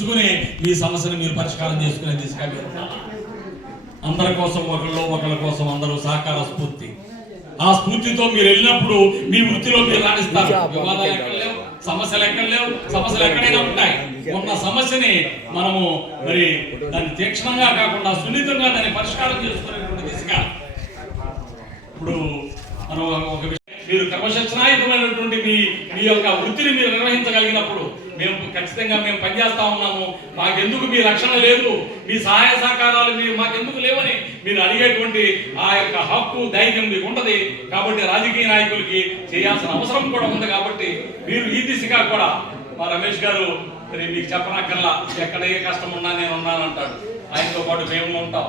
పిలుచుకుని మీ సమస్యను మీరు పరిష్కారం చేసుకునే దిశగా మీరు అందరి కోసం ఒకళ్ళ కోసం అందరూ సహకార స్ఫూర్తి. ఆ స్ఫూర్తితో మీరు వెళ్ళినప్పుడు మీ వృత్తిలో మీరు రాణిస్తారు. వివాదాలు ఎక్కడ లేవు, సమస్యలు ఎక్కడ లేవు, సమస్యలు ఎక్కడైనా ఉంటాయి. ఉన్న సమస్యని మనము మరి దాన్ని తీక్షణంగా కాకుండా సున్నితంగా దాన్ని పరిష్కారం చేసుకునేటువంటి దిశగా ఇప్పుడు మనం ఒక మీరు క్రమశిక్షణాయుతమైనటువంటి మీ యొక్క వృత్తిని మీరు నిర్వహించగలిగినప్పుడు ఖచ్చితంగా మేము పనిచేస్తా ఉన్నాము, మాకెందుకు మీ రక్షణ లేదు, మీ సహాయ సహకారాలు మాకెందుకు లేవని మీరు అడిగేటువంటి ఆ యొక్క హక్కు ధైర్యం మీకు ఉంటది. కాబట్టి రాజకీయ నాయకులకి చేయాల్సిన అవసరం కూడా ఉంది. కాబట్టి మీరు ఈ దిశగా కూడా మా రమేష్ గారు మీకు చెప్పనక్కర్లా, ఎక్కడ ఏ కష్టం ఉన్నా నేను ఉన్నానంటాడు. ఆయనతో పాటు మేము ఉంటాం,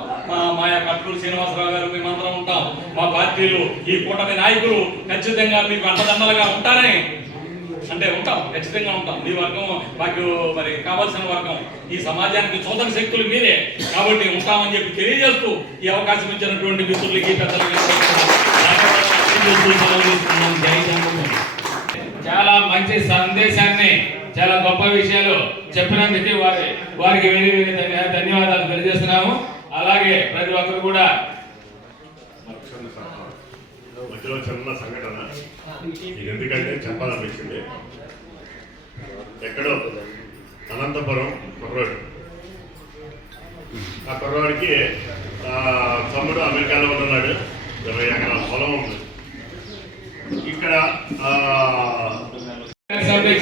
మా కట్టూరు శ్రీనివాసరావు గారు మేమందరం ఉంటాం. మా పార్టీలు ఈ కూటమి నాయకులు ఖచ్చితంగా మీకు అండదండలుగా ఉంటారని అంటే ఉంటాం, ఖచ్చితంగా ఉంటాం. మీ వర్గం మాకు మరి కావాల్సిన వర్గం, ఈ సమాజానికి సోదర శక్తులు మీరే, కాబట్టి ఉంటామని చెప్పి తెలియజేస్తూ ఈ అవకాశం ఇచ్చినటువంటి మిత్రులకి పెద్దలకి చాలా మంచి సందేశాన్ని, చాలా గొప్ప విషయాలు చెప్పినందుకు వారికి ధన్యవాదాలు తెలియజేస్తున్నాము. అలాగే ప్రతి ఒక్కరు కూడా మధ్యలో చిన్న సంఘటన ఎందుకంటే చెప్పాలనిపించింది. ఎక్కడో అనంతపురం కుర్రాడు, ఆ కుర్రాడికి తమ్ముడు అమెరికాలో ఉన్నాడు, 20 ఎకరాల పొలం ఉంది. ఇక్కడ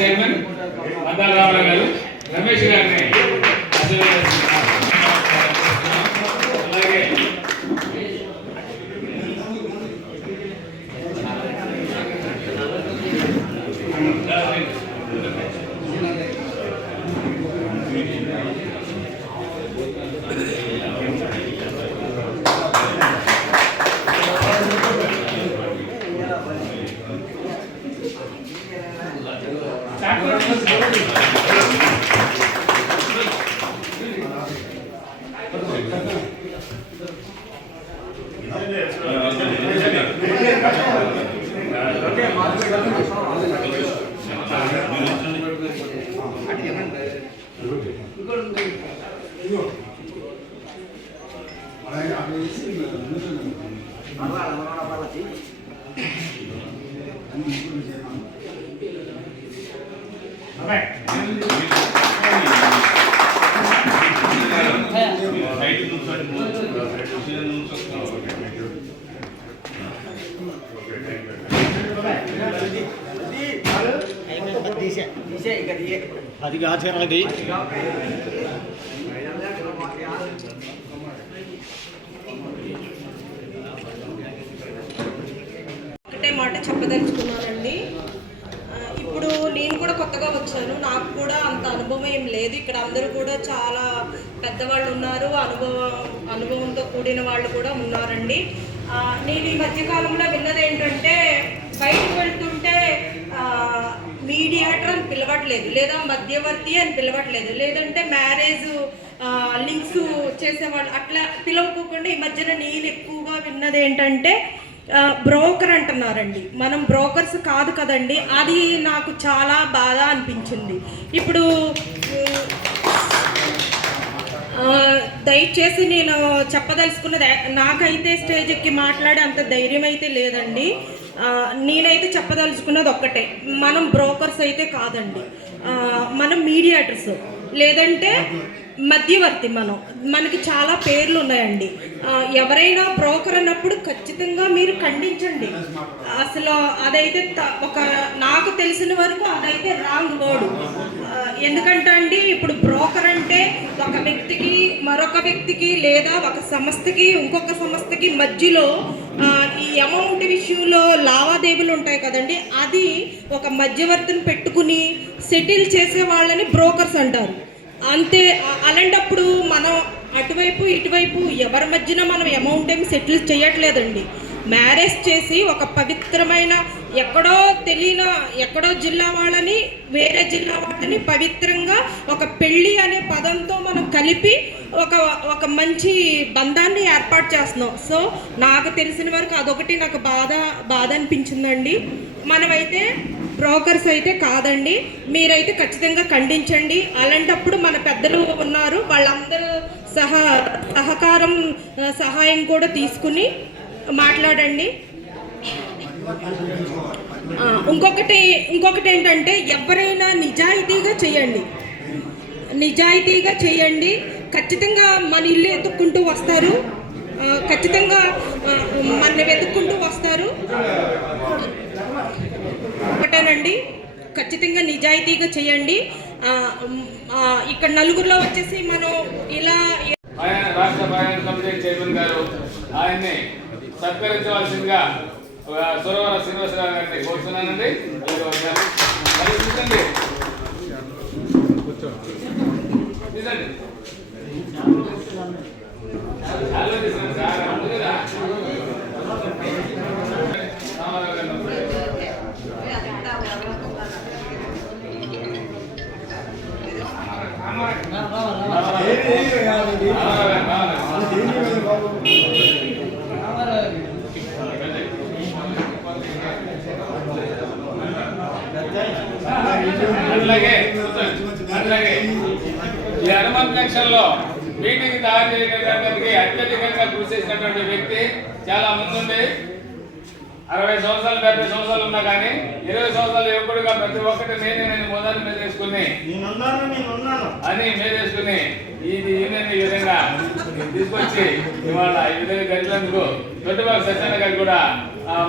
చైర్మన్ అద్దాల రామారావు గారు రమేష్ గారిని అలాగే అది ఆచరణది ఒకటే మాట చెప్పదలుచుకున్నానండి. ఇప్పుడు నేను కూడా కొత్తగా వచ్చాను, నాకు కూడా అంత అనుభవం ఏం లేదు. ఇక్కడ అందరూ కూడా చాలా పెద్దవాళ్ళు ఉన్నారు, అనుభవంతో కూడిన వాళ్ళు కూడా ఉన్నారండి. నేను ఈ మధ్యకాలంలో విన్నది ఏంటంటే, బయటకు వెళ్తుంటే మీడియేటర్ అని పిలవట్లేదు, లేదా మధ్యవర్తి అని పిలవట్లేదు, లేదంటే మ్యారేజ్ లింక్స్ చేసేవాళ్ళు అట్లా పిలవకోకుండా ఈ మధ్యన నేను ఎక్కువగా విన్నది ఏంటంటే బ్రోకర్ అంటున్నారండి. మనం బ్రోకర్స్ కాదు కదండి, అది నాకు చాలా బాధ అనిపించింది. ఇప్పుడు దయచేసి నేను చెప్పదలుచుకున్నది, నాకైతే స్టేజ్ ఎక్కి మాట్లాడే అంత ధైర్యం అయితే లేదండి. నేనైతే చెప్పదలుచుకున్నది ఒక్కటే, మనం బ్రోకర్స్ అయితే కాదండి, మనం మీడియేటర్స్ లేదంటే మధ్యవర్తి. మనకి చాలా పేర్లు ఉన్నాయండి. ఎవరైనా బ్రోకర్ అన్నప్పుడు ఖచ్చితంగా మీరు ఖండించండి. అసలు అదైతే నాకు తెలిసిన వరకు అదైతే రాంగ్ వర్డ్. ఎందుకంటే అండి, ఇప్పుడు బ్రోకర్ అంటే ఒక వ్యక్తికి మరొక వ్యక్తికి లేదా ఒక సంస్థకి ఇంకొక సంస్థకి మధ్యలో ఈ అమౌంట్ విషయంలో లావాదేవీలు ఉంటాయి కదండి, అది ఒక మధ్యవర్తిని పెట్టుకుని సెటిల్ చేసే వాళ్ళని బ్రోకర్స్ అంటారు. అంతే. అలాంటప్పుడు మనం అటువైపు ఇటువైపు ఎవరి మధ్యన మనం అమౌంట్ ఏమి సెటిల్ చేయట్లేదండి. మ్యారేజ్ చేసి ఒక పవిత్రమైన ఎక్కడో జిల్లా వాళ్ళని వేరే జిల్లా వాళ్ళని పవిత్రంగా ఒక పెళ్ళి అనే పదంతో మనం కలిపి ఒక మంచి బంధాన్ని ఏర్పాటు చేస్తున్నాం. సో నాకు తెలిసిన వరకు అదొకటి నాకు బాధ అనిపించిందండి. మనమైతే బ్రోకర్స్ అయితే కాదండి. మీరైతే ఖచ్చితంగా ఖండించండి. అలాంటప్పుడు మన పెద్దలు ఉన్నారు, వాళ్ళందరూ సహకారం సహాయం కూడా తీసుకుని మాట్లాడండి. ఇంకొకటి ఏంటంటే ఎవరైనా నిజాయితీగా చేయండి. ఖచ్చితంగా మన ఇల్లు ఎత్తుక్కుంటూ వస్తారు, ఖచ్చితంగా మన వెతుక్కుంటూ వస్తారు. ఒకటేనండి, ఖచ్చితంగా నిజాయితీగా చేయండి. ఇక్కడ నలుగురిలో వచ్చేసి మనం ఇలా రాష్ట్ర ఫైనాన్స్ కమిటీ చైర్మన్ గారు ఆయన్ని సత్కరించవలసిందిగా సురవర శ్రీనివాసరావు గారిని కోరుతున్నానండి. అట్లాగే ఈ హనుమాన్ జంక్షన్ లో మీటింగ్ తయారు చేయడానికి అత్యధికంగా కృషి చేసినటువంటి వ్యక్తి చాలా ముందుండి 60 సంవత్సరాలు 70 సంవత్సరాలు ఉన్నా కానీ 20 సంవత్సరాలు యువకుడిగా ప్రతి ఒక్కటి నేను మొదలు మీదేసుకుని ఇది యూనియన్ ఈ విధంగా తీసుకొచ్చి ఇవాళ ఈ విధంగా గడిచినందుకు దొడ్డిబాబు సత్యనారాయణ గారు కూడా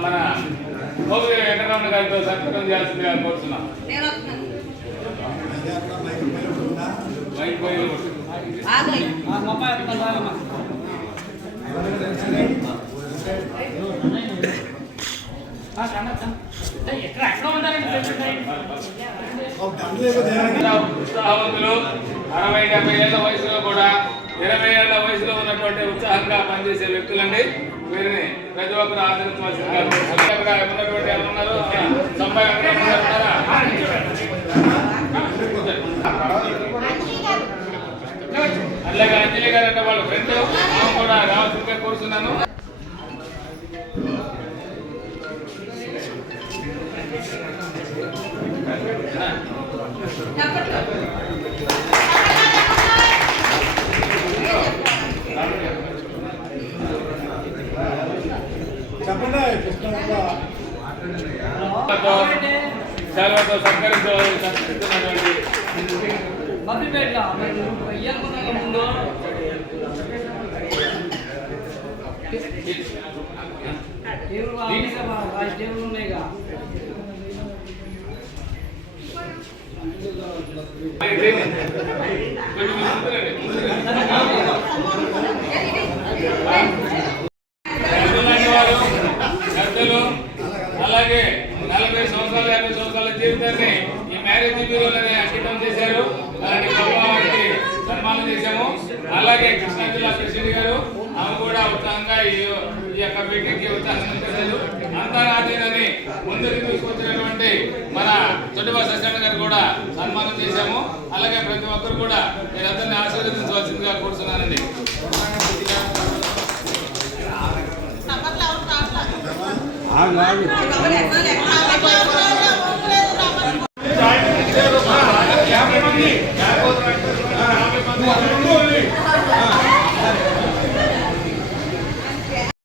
మన మోగుల వెంకటరమణ గారితో సత్కరం చేయాల్సిందిగా కోరుతున్నాం. ఉత్సాహవంతులు 60-70 ఏళ్ల వయసులో కూడా 20 ఏళ్ల వయసులో ఉన్నటువంటి ఉత్సాహంగా పనిచేసే వ్యక్తులండి. వీరిని ప్రతి ఒక్కరు ఆదరించవలసిందిగా ఉన్నటువంటి ఉన్నారు. అట్లాగే అంజలి గారు అంటే వాళ్ళ ఫ్రెండ్ కూడా రావాల్సిందిగా కోరుతున్నాను. సేవలతో సత్కరించబడుతున్నటువంటి ముందు అలాగే 40 సంవత్సరాలు 50 సంవత్సరాల జీవితాన్ని ఈ మ్యారేజ్ బ్యూరోలోనే అంకితం చేశారు. అలాంటి గొప్పవారికి సన్మానం చేశాము. అలాగే కృష్ణా జిల్లా ప్రెసిడెంట్ గారు ఆమె కూడా ఉత్సాహంగా ఈ యొక్క మీటింగ్ కి ఉత్సాహం చేశారు. అంతా నాదేనని ముందుకు తీసుకొచ్చినటువంటి మన దొడ్డిబాబు సత్యనారాయణ గారు కూడా సన్మానం చేశాము. అలాగే ప్రతి ఒక్కరు కూడా మీరందరినీ ఆశీర్వదించవలసిందిగా కోరుతున్నానండి.